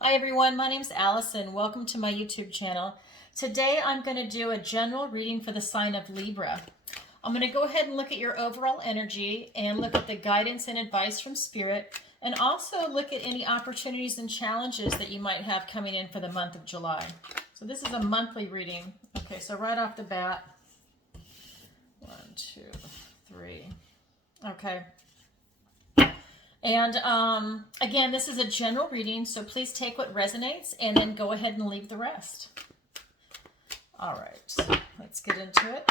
Hi everyone, my name's Allison. Welcome to my YouTube channel. Today I'm going to do a general reading for the sign of Libra. I'm going to go ahead and look at your overall energy and look at the guidance and advice from Spirit, and also look at any opportunities and challenges that you might have coming in for the month of July. So this is a monthly reading. Okay, so right off the bat, 1, 2, 3. Okay. And again, this is a general reading, so please take what resonates and then go ahead and leave the rest. All right, let's get into it.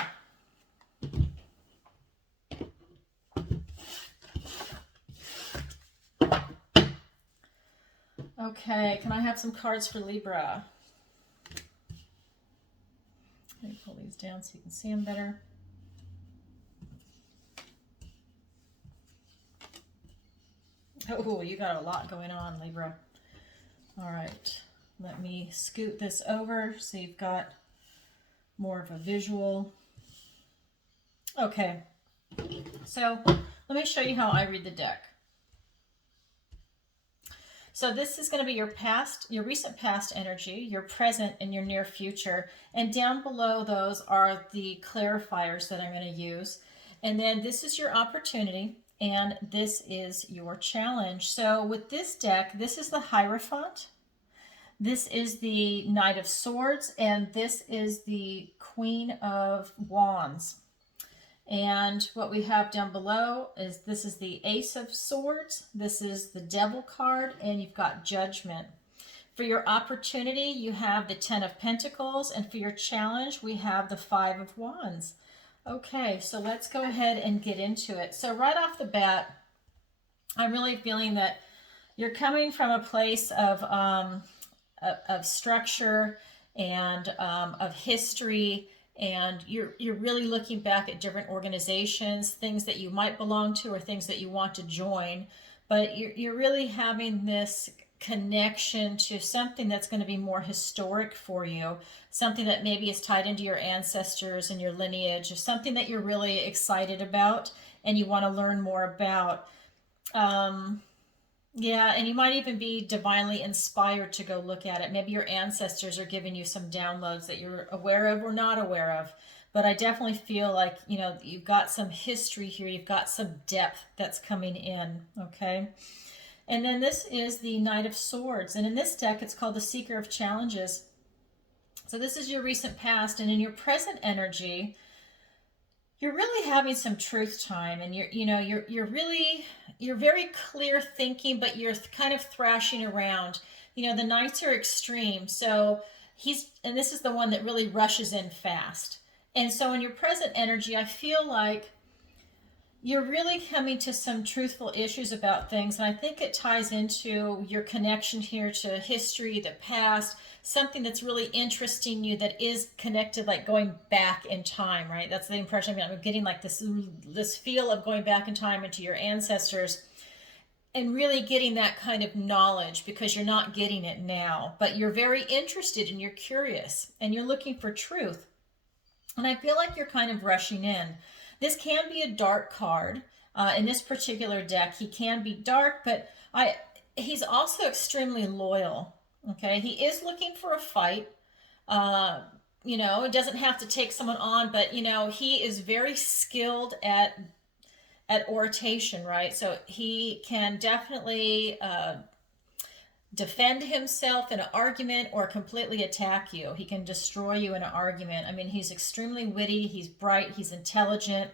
Okay, can I have some cards for Libra? Let me pull these down so you can see them better. Oh, you got a lot going on, Libra. All right, let me scoot this over so you've got more of a visual. Okay, so let me show you how I read the deck. So this is going to be your past, your recent past energy, your present, and your near future. And down below those are the clarifiers that I'm going to use. And then this is your opportunity, and this is your challenge. So with this deck, this is the Hierophant, this is the Knight of Swords, and this is the Queen of Wands. And what we have down below is this is the Ace of Swords, this is the Devil card, and you've got Judgment. For your opportunity, you have the Ten of Pentacles, and for your challenge, we have the Five of Wands. Okay, so let's go ahead and get into it. So right off the bat, I'm really feeling that you're coming from a place of structure and of history, and you're really looking back at different organizations, things that you might belong to or things that you want to join, but you're really having this connection to something that's going to be more historic for you, something that maybe is tied into your ancestors and your lineage, or something that you're really excited about and you want to learn more about. Yeah, and you might even be divinely inspired to go look at it. Maybe your ancestors are giving you some downloads that you're aware of or not aware of. But I definitely feel like, you know, you've got some history here. You've got some depth that's coming in, okay? And then this is the Knight of Swords. And in this deck, it's called the Seeker of Challenges. So this is your recent past. And in your present energy, you're really having some truth time, and you're very clear thinking, but you're kind of thrashing around. You know, the Knights are extreme, so and this is the one that really rushes in fast. And so in your present energy, I feel like you're really coming to some truthful issues about things, and I think it ties into your connection here to history, the past, something that's really interesting you that is connected, like going back in time, right? That's the impression I'm getting, like this feel of going back in time into your ancestors and really getting that kind of knowledge, because you're not getting it now, but you're very interested and you're curious and you're looking for truth. And I feel like you're kind of rushing in. This can be a dark card. In this particular deck, he can be dark, but he's also extremely loyal. Okay, he is looking for a fight. You know, it doesn't have to take someone on, but you know, he is very skilled at oration, right? So he can definitely defend himself in an argument or completely attack you. He can destroy you in an argument. I mean, he's extremely witty, he's bright, he's intelligent,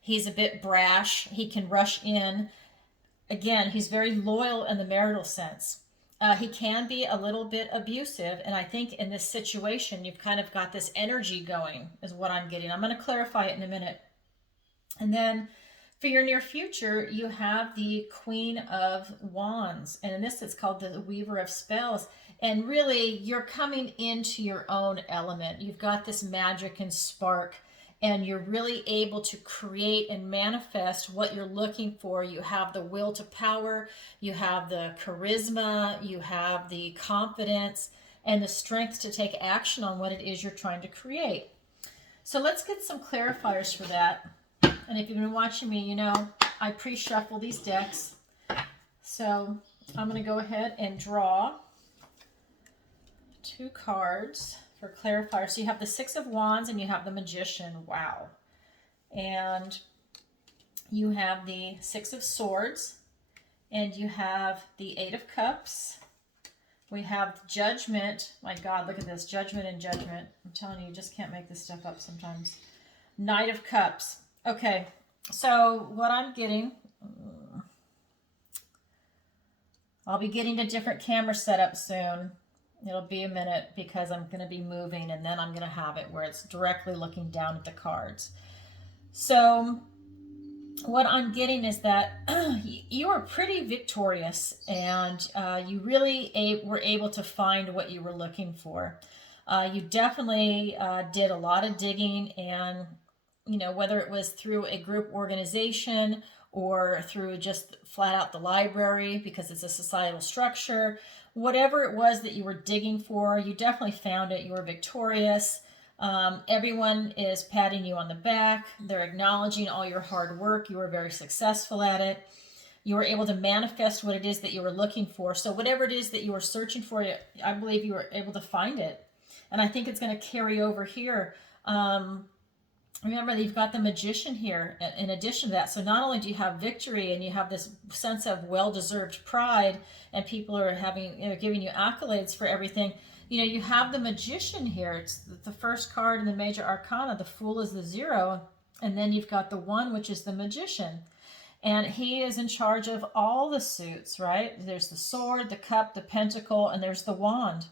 he's a bit brash, he can rush in. Again, he's very loyal in the marital sense. He can be a little bit abusive, and I think in this situation, you've kind of got this energy going, is what I'm getting. I'm going to clarify it in a minute. And then for your near future, you have the Queen of Wands. And in this, it's called the Weaver of Spells. And really, you're coming into your own element. You've got this magic and spark, and you're really able to create and manifest what you're looking for. You have the will to power, you have the charisma, you have the confidence, and the strength to take action on what it is you're trying to create. So let's get some clarifiers for that. And if you've been watching me, you know I pre-shuffle these decks. So I'm going to go ahead and draw 2 cards for clarifier. So you have the Six of Wands and you have the Magician. Wow. And you have the Six of Swords and you have the Eight of Cups. We have Judgment. My God, look at this. Judgment and Judgment. I'm telling you, you just can't make this stuff up sometimes. Knight of Cups. Okay, so what I'm getting, I'll be getting a different camera setup soon. It'll be a minute because I'm going to be moving, and then I'm going to have it where it's directly looking down at the cards. So what I'm getting is that you are pretty victorious, and you really were able to find what you were looking for. You definitely did a lot of digging, and you know, whether it was through a group organization or through just flat out the library because it's a societal structure, whatever it was that you were digging for, you definitely found it. You were victorious. Everyone is patting you on the back. They're acknowledging all your hard work. You were very successful at it. You were able to manifest what it is that you were looking for. So whatever it is that you were searching for, I believe you were able to find it. And I think it's going to carry over here. Remember, you've got the Magician here in addition to that. So not only do you have victory and you have this sense of well-deserved pride and people are giving you accolades for everything, you know, you have the Magician here. It's the first card in the major arcana. The Fool is the 0. And then you've got the 1, which is the Magician. And he is in charge of all the suits, right? There's the Sword, the Cup, the Pentacle, and there's the Wand.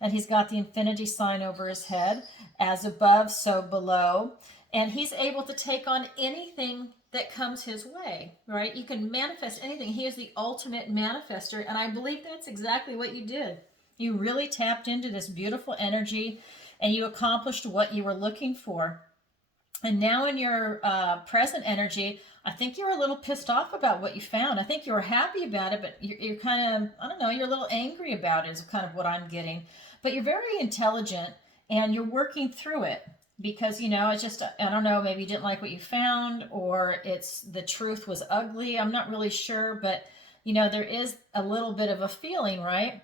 And he's got the infinity sign over his head. As above, so below. And he's able to take on anything that comes his way, right? You can manifest anything. He is the ultimate manifester. And I believe that's exactly what you did. You really tapped into this beautiful energy and you accomplished what you were looking for. And now in your present energy, I think you're a little pissed off about what you found. I think you were happy about it, but you're kind of, I don't know, you're a little angry about it is kind of what I'm getting. But you're very intelligent and you're working through it. Because, you know, it's just, I don't know, maybe you didn't like what you found or it's the truth was ugly. I'm not really sure, but, you know, there is a little bit of a feeling, right?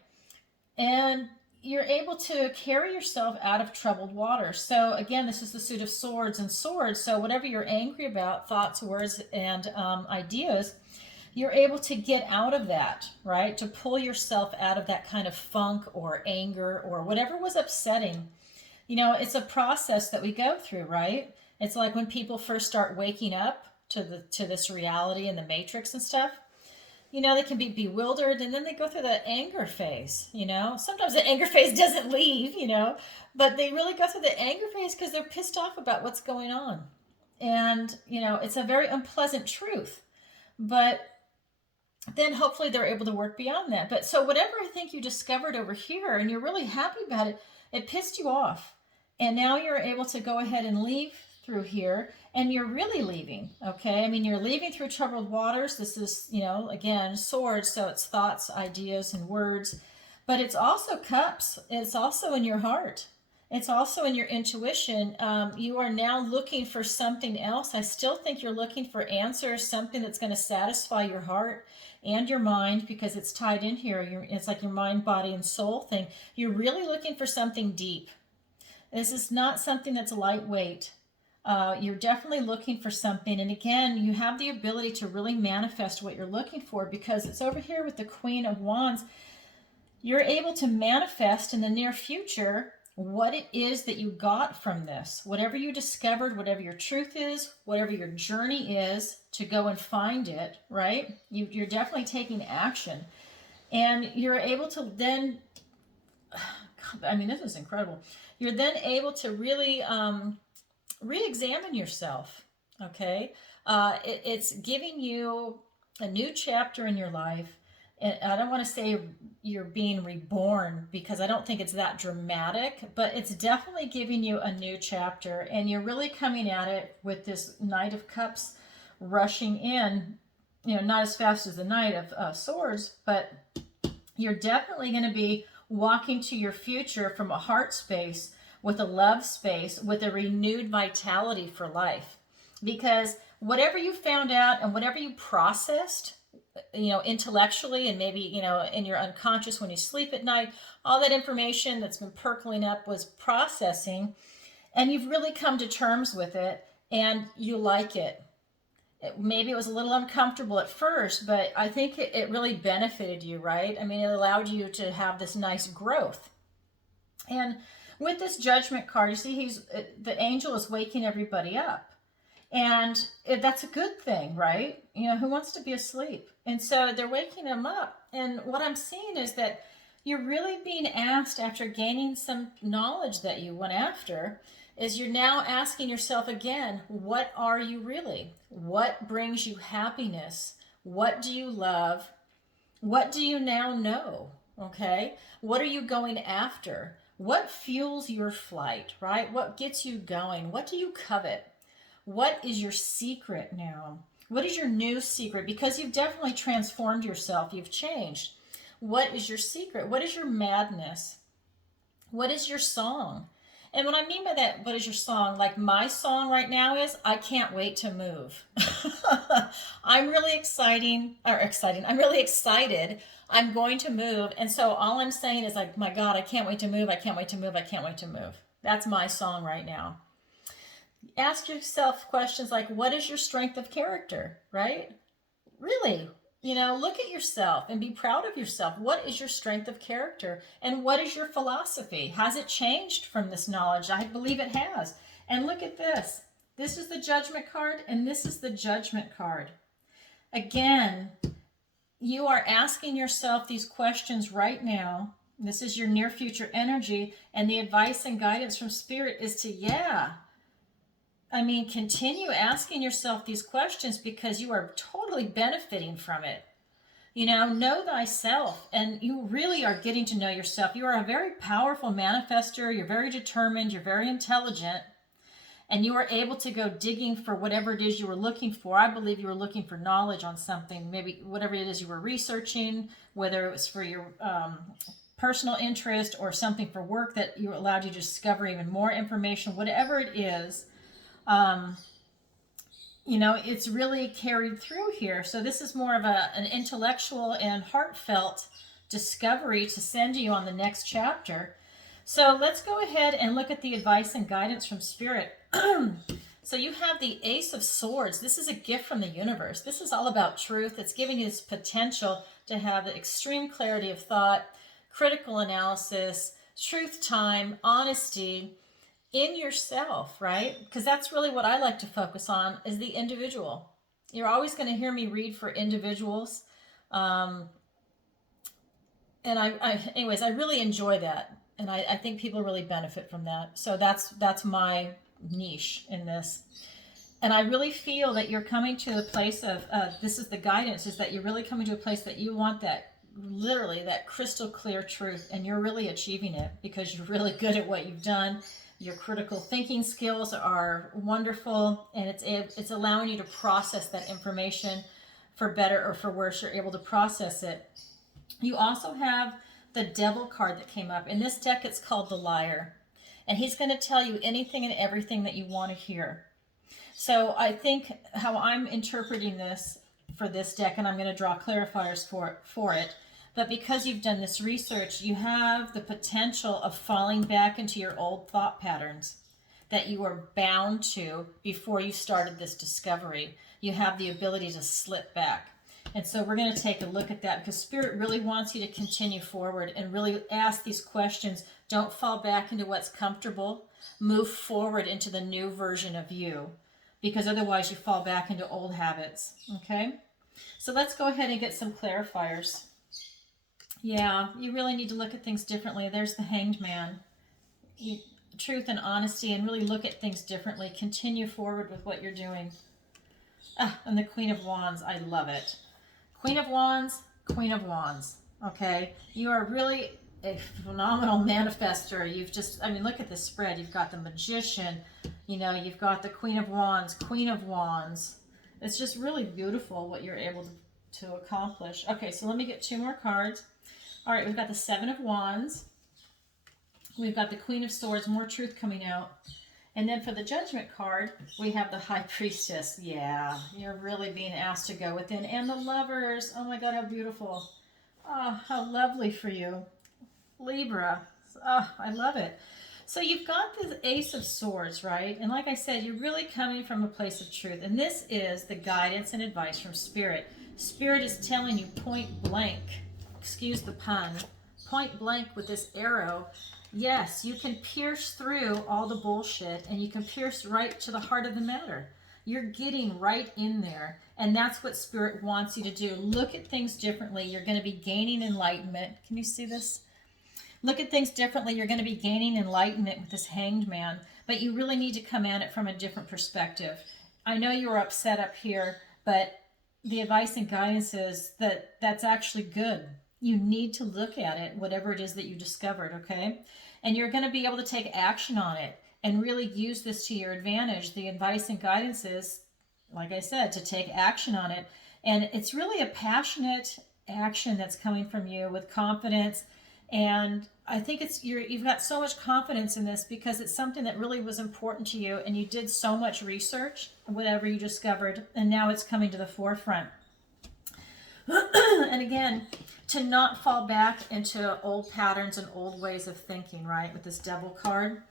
And you're able to carry yourself out of troubled water. So, again, this is the suit of swords and swords. So whatever you're angry about, thoughts, words, and ideas, you're able to get out of that, right? To pull yourself out of that kind of funk or anger or whatever was upsetting. You know, it's a process that we go through, right? It's like when people first start waking up to this reality and the matrix and stuff. You know, they can be bewildered and then they go through the anger phase, you know. Sometimes the anger phase doesn't leave, you know, but they really go through the anger phase because they're pissed off about what's going on. And, you know, it's a very unpleasant truth. But then hopefully they're able to work beyond that. But so whatever I think you discovered over here and you're really happy about it, it pissed you off. And now you're able to go ahead and leave through here, and you're really leaving, okay? I mean, you're leaving through troubled waters. This is, you know, again, swords, so it's thoughts, ideas, and words. But it's also cups. It's also in your heart. It's also in your intuition. You are now looking for something else. I still think you're looking for answers, something that's going to satisfy your heart and your mind because it's tied in here. It's like your mind, body, and soul thing. You're really looking for something deep. This is not something that's lightweight. You're definitely looking for something. And again, you have the ability to really manifest what you're looking for because it's over here with the Queen of Wands. You're able to manifest in the near future what it is that you got from this. Whatever you discovered, whatever your truth is, whatever your journey is to go and find it, right? You're definitely taking action. And you're able to then, I mean, this is incredible. You're then able to really re-examine yourself, okay? It's giving you a new chapter in your life. And I don't want to say you're being reborn because I don't think it's that dramatic, but it's definitely giving you a new chapter. And you're really coming at it with this Knight of Cups rushing in, you know, not as fast as the Knight of Swords, but you're definitely going to be walking to your future from a heart space, with a love space, with a renewed vitality for life. Because whatever you found out and whatever you processed intellectually, and maybe, in your unconscious when you sleep at night, all that information that's been percolating up was processing, and you've really come to terms with it, and you like it. Maybe it was a little uncomfortable at first, but I think it really benefited you, right? I mean, it allowed you to have this nice growth. And with this Judgment card, you see, the angel is waking everybody up. And that's a good thing, right? Who wants to be asleep? And so they're waking them up. And what I'm seeing is that you're really being asked, after gaining some knowledge that you went after, is you're now asking yourself again, what are you really? What brings you happiness? What do you love? What do you now know? Okay? What are you going after? What fuels your flight, right? What gets you going? What do you covet? What is your secret now? What is your new secret? Because you've definitely transformed yourself. You've changed. What is your secret? What is your madness? What is your song? And what I mean by that, what is your song? Like my song right now is, I can't wait to move. I'm really I'm really excited. I'm going to move. And so all I'm saying is like, my God, I can't wait to move. I can't wait to move. I can't wait to move. That's my song right now. Ask yourself questions like, what is your strength of character, right? Really, look at yourself and be proud of yourself. What is your strength of character? And what is your philosophy? Has it changed from this knowledge? I believe it has. And look at this. This is the Judgment card, and this is the Judgment card. Again, you are asking yourself these questions right now. This is your near future energy, and the advice and guidance from Spirit is to, continue asking yourself these questions, because you are totally benefiting from it. Know thyself, and you really are getting to know yourself. You are a very powerful manifester. You're very determined. You're very intelligent, and you are able to go digging for whatever it is you were looking for. I believe you were looking for knowledge on something, maybe whatever it is you were researching, whether it was for your personal interest or something for work that you allowed you to discover even more information, whatever it is. It's really carried through here. So this is more of an intellectual and heartfelt discovery to send you on the next chapter. So let's go ahead and look at the advice and guidance from Spirit. So you have the Ace of Swords. This is a gift from the universe. This is all about truth. It's giving you this potential to have the extreme clarity of thought, critical analysis, truth time, honesty, in yourself, right? Because that's really what I like to focus on, is the individual. You're always going to hear me read for individuals. And anyways, I really enjoy that. And I think people really benefit from that. So that's my niche in this. And I really feel that you're coming to a place of, this is the guidance, is that you're really coming to a place that you want that, literally that crystal clear truth. And you're really achieving it because you're really good at what you've done. Your critical thinking skills are wonderful, and it's allowing you to process that information for better or for worse. You're able to process it. You also have the Devil card that came up. In this deck, it's called the Liar. And he's going to tell you anything and everything that you want to hear. So I think how I'm interpreting this for this deck, and I'm going to draw clarifiers for it, but because you've done this research, you have the potential of falling back into your old thought patterns that you were bound to before you started this discovery. You have the ability to slip back. And so we're going to take a look at that, because Spirit really wants you to continue forward and really ask these questions. Don't fall back into what's comfortable. Move forward into the new version of you, because otherwise you fall back into old habits. Okay? So let's go ahead and get some clarifiers. Yeah, you really need to look at things differently. There's the Hanged Man. Truth and honesty, and really look at things differently. Continue forward with what you're doing. And the Queen of Wands. I love it. Queen of Wands, Queen of Wands. Okay? You are really a phenomenal manifester. You've just, look at this spread. You've got the Magician. You've got the Queen of Wands, Queen of Wands. It's just really beautiful what you're able to accomplish. Okay, so let me get 2 more cards. All right, we've got the 7 of Wands. We've got the Queen of Swords, more truth coming out. And then for the Judgment card, we have the High Priestess. Yeah, you're really being asked to go within. And the Lovers. Oh my God, how beautiful. Oh, how lovely for you. Libra. Oh, I love it. So you've got the Ace of Swords, right? And like I said, you're really coming from a place of truth. And this is the guidance and advice from Spirit. Spirit is telling you point blank, excuse the pun, point blank with this arrow. Yes, you can pierce through all the bullshit and you can pierce right to the heart of the matter. You're getting right in there. And that's what Spirit wants you to do. Look at things differently. You're going to be gaining enlightenment. Can you see this? Look at things differently. You're going to be gaining enlightenment with this Hanged Man, but you really need to come at it from a different perspective. I know you were upset up here, but the advice and guidance is that that's actually good. You need to look at it, whatever it is that you discovered, okay? And you're going to be able to take action on it and really use this to your advantage. The advice and guidance is, like I said, to take action on it. And it's really a passionate action that's coming from you with confidence. And I think you've got so much confidence in this because it's something that really was important to you and you did so much research, whatever you discovered, and now it's coming to the forefront. And again, to not fall back into old patterns and old ways of thinking, right, with this Devil card.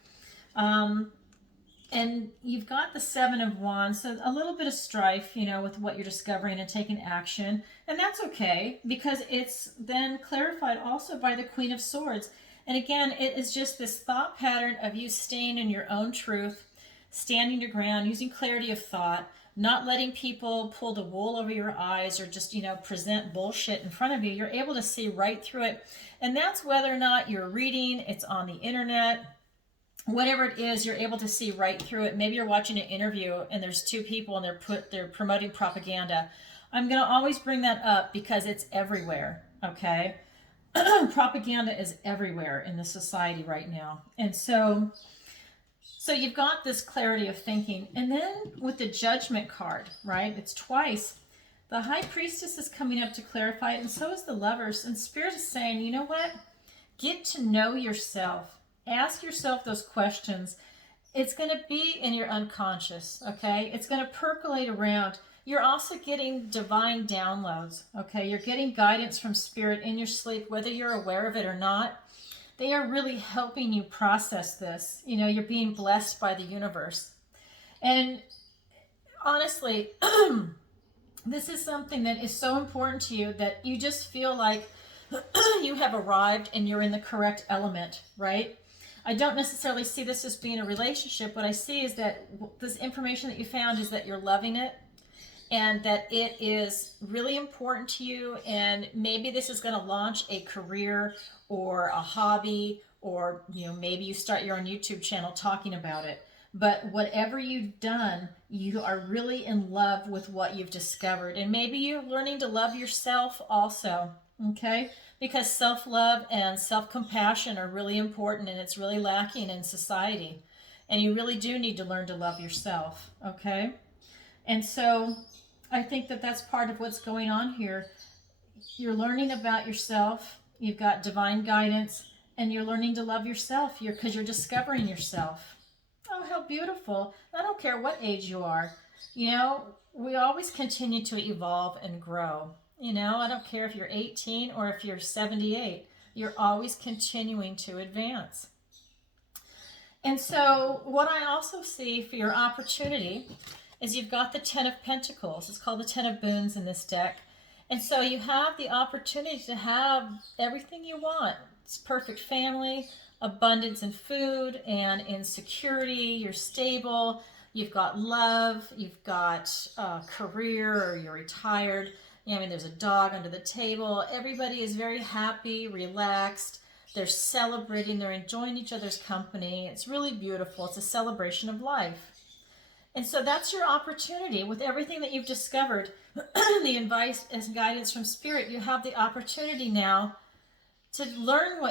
And you've got the Seven of Wands, so a little bit of strife, with what you're discovering and taking action. And that's okay, because it's then clarified also by the Queen of Swords. And again, it is just this thought pattern of you staying in your own truth, standing your ground, using clarity of thought, not letting people pull the wool over your eyes or just, present bullshit in front of you. You're able to see right through it. And that's whether or not you're reading, it's on the internet, whatever it is, you're able to see right through it. Maybe you're watching an interview and there's two people and they're promoting propaganda. I'm going to always bring that up because it's everywhere, okay? Propaganda is everywhere in the society right now. And so you've got this clarity of thinking. And then with the Judgment card, right? It's twice. The High Priestess is coming up to clarify it, and so is the Lovers. And Spirit is saying, you know what? Get to know yourself. Ask yourself those questions. It's going to be in your unconscious, okay? It's going to percolate around. You're also getting divine downloads, okay? You're getting guidance from Spirit in your sleep, whether you're aware of it or not. They are really helping you process this. You're being blessed by the universe. And honestly, this is something that is so important to you that you just feel like you have arrived and you're in the correct element, right? I don't necessarily see this as being a relationship. What I see is that this information that you found is that you're loving it and that it is really important to you. And maybe this is going to launch a career or a hobby, or maybe you start your own YouTube channel talking about it. But whatever you've done, you are really in love with what you've discovered. And maybe you're learning to love yourself also, okay? Because self-love and self-compassion are really important, and it's really lacking in society. And you really do need to learn to love yourself, okay? And so I think that that's part of what's going on here. You're learning about yourself. You've got divine guidance, and you're learning to love yourself because you're discovering yourself. Oh, how beautiful. I don't care what age you are. We always continue to evolve and grow. I don't care if you're 18 or if you're 78. You're always continuing to advance. And so what I also see for your opportunity is you've got the Ten of Pentacles. It's called the Ten of Boons in this deck. And so you have the opportunity to have everything you want. It's perfect family, abundance in food and in security. You're stable. You've got love. You've got a career, or you're retired. There's a dog under the table. Everybody is very happy, relaxed. They're celebrating. They're enjoying each other's company. It's really beautiful. It's a celebration of life. And so that's your opportunity. With everything that you've discovered, the advice and guidance from Spirit, you have the opportunity now to learn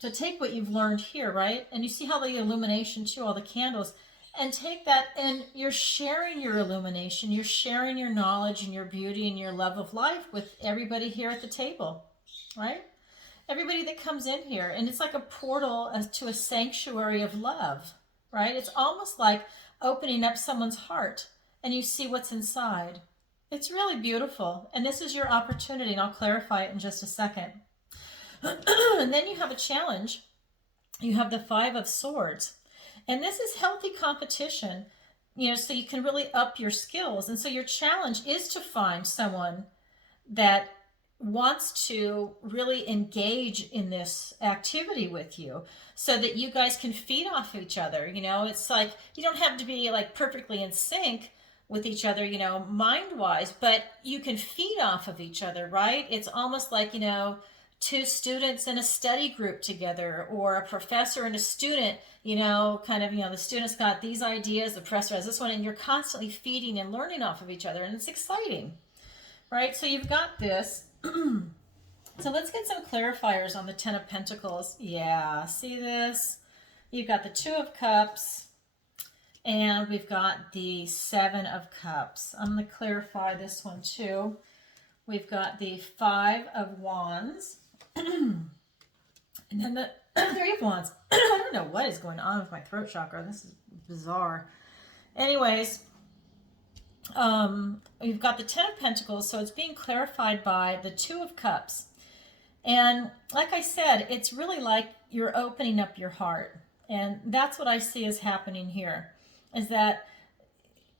to take what you've learned here, right? And you see how the illumination too, all the candles, and take that, and you're sharing your illumination, you're sharing your knowledge and your beauty and your love of life with everybody here at the table, right? Everybody that comes in here, and it's like a portal to a sanctuary of love, right? It's almost like opening up someone's heart and you see what's inside. It's really beautiful. And this is your opportunity, and I'll clarify it in just a second. And then you have a challenge. You have the Five of Swords. And this is healthy competition, so you can really up your skills. And so your challenge is to find someone that wants to really engage in this activity with you so that you guys can feed off each other. It's like you don't have to be like perfectly in sync with each other, mind wise, but you can feed off of each other, right? It's almost like, two students in a study group together, or a professor and a student, the student's got these ideas, the professor has this one, and you're constantly feeding and learning off of each other, and it's exciting, right? So you've got this. So let's get some clarifiers on the Ten of Pentacles. Yeah, see this? You've got the Two of Cups, and we've got the Seven of Cups. I'm going to clarify this one too. We've got the Five of Wands. And then the Three of Wands. I don't know what is going on with my throat chakra. This is bizarre. Anyways, we've got the Ten of Pentacles, so it's being clarified by the Two of Cups. And like I said, it's really like you're opening up your heart. And that's what I see is happening here, is that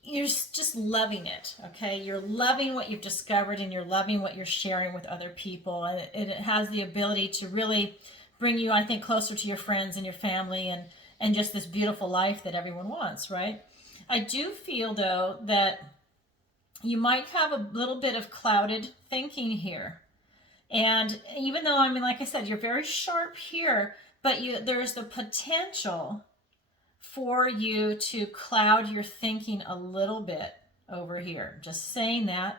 you're just loving it, okay? You're loving what you've discovered, and you're loving what you're sharing with other people. And it has the ability to really bring you, I think, closer to your friends and your family, and just this beautiful life that everyone wants, right? I do feel, though, that you might have a little bit of clouded thinking here. And even though, like I said, you're very sharp here, but there's the potential for you to cloud your thinking a little bit over here. Just saying that.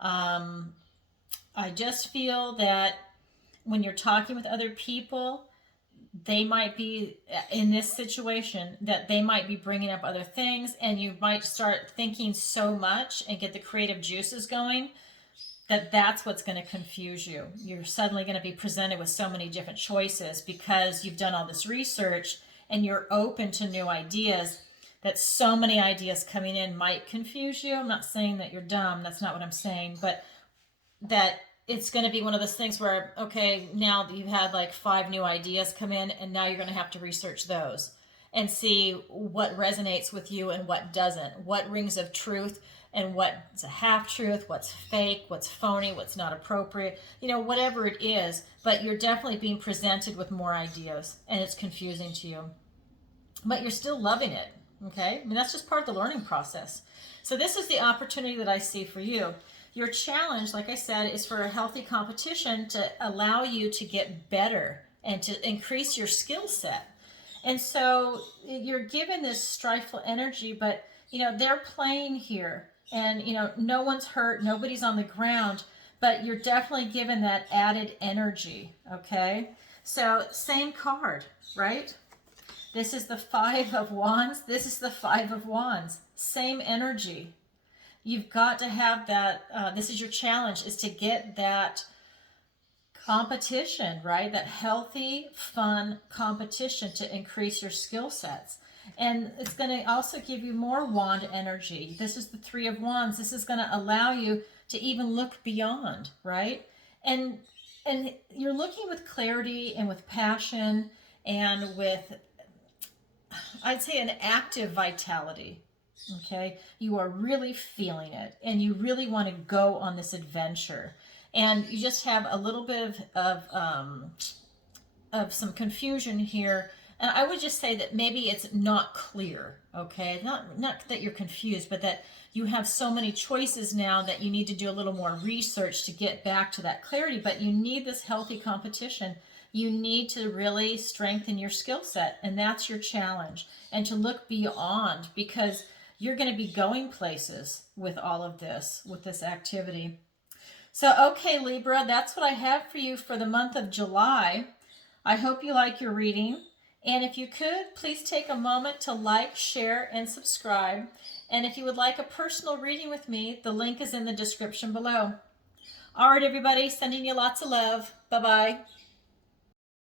I just feel that when you're talking with other people, they might be in this situation, that they might be bringing up other things, and you might start thinking so much and get the creative juices going that's what's going to confuse you. You're suddenly going to be presented with so many different choices because you've done all this research and you're open to new ideas, that so many ideas coming in might confuse you. I'm not saying that you're dumb. That's not what I'm saying. But that it's going to be one of those things where, okay, now that you've had like 5 new ideas come in, and now you're going to have to research those and see what resonates with you and what doesn't, what rings of truth and what's a half-truth, what's fake, what's phony, what's not appropriate, whatever it is. But you're definitely being presented with more ideas, and it's confusing to you. But you're still loving it, okay? That's just part of the learning process. So this is the opportunity that I see for you. Your challenge, like I said, is for a healthy competition to allow you to get better and to increase your skill set. And so you're given this strifeful energy, but, they're playing here. And, no one's hurt, nobody's on the ground, but you're definitely given that added energy, okay? So same card, right? This is the Five of Wands. This is the Five of Wands. Same energy. You've got to have that. This is your challenge, is to get that competition, right? That healthy, fun competition to increase your skill sets. And it's going to also give you more wand energy. This is the Three of Wands. This is going to allow you to even look beyond, right? And you're looking with clarity and with passion and with, I'd say, an active vitality, okay? You are really feeling it, and you really want to go on this adventure. And you just have a little bit of some confusion here. And I would just say that maybe it's not clear, okay? Not that you're confused, but that you have so many choices now that you need to do a little more research to get back to that clarity. But you need this healthy competition. You need to really strengthen your skill set, and that's your challenge. And to look beyond, because you're going to be going places with all of this, with this activity. So, okay, Libra, that's what I have for you for the month of July. I hope you like your reading. And if you could, please take a moment to like, share, and subscribe. And if you would like a personal reading with me, the link is in the description below. All right, everybody, sending you lots of love. Bye-bye.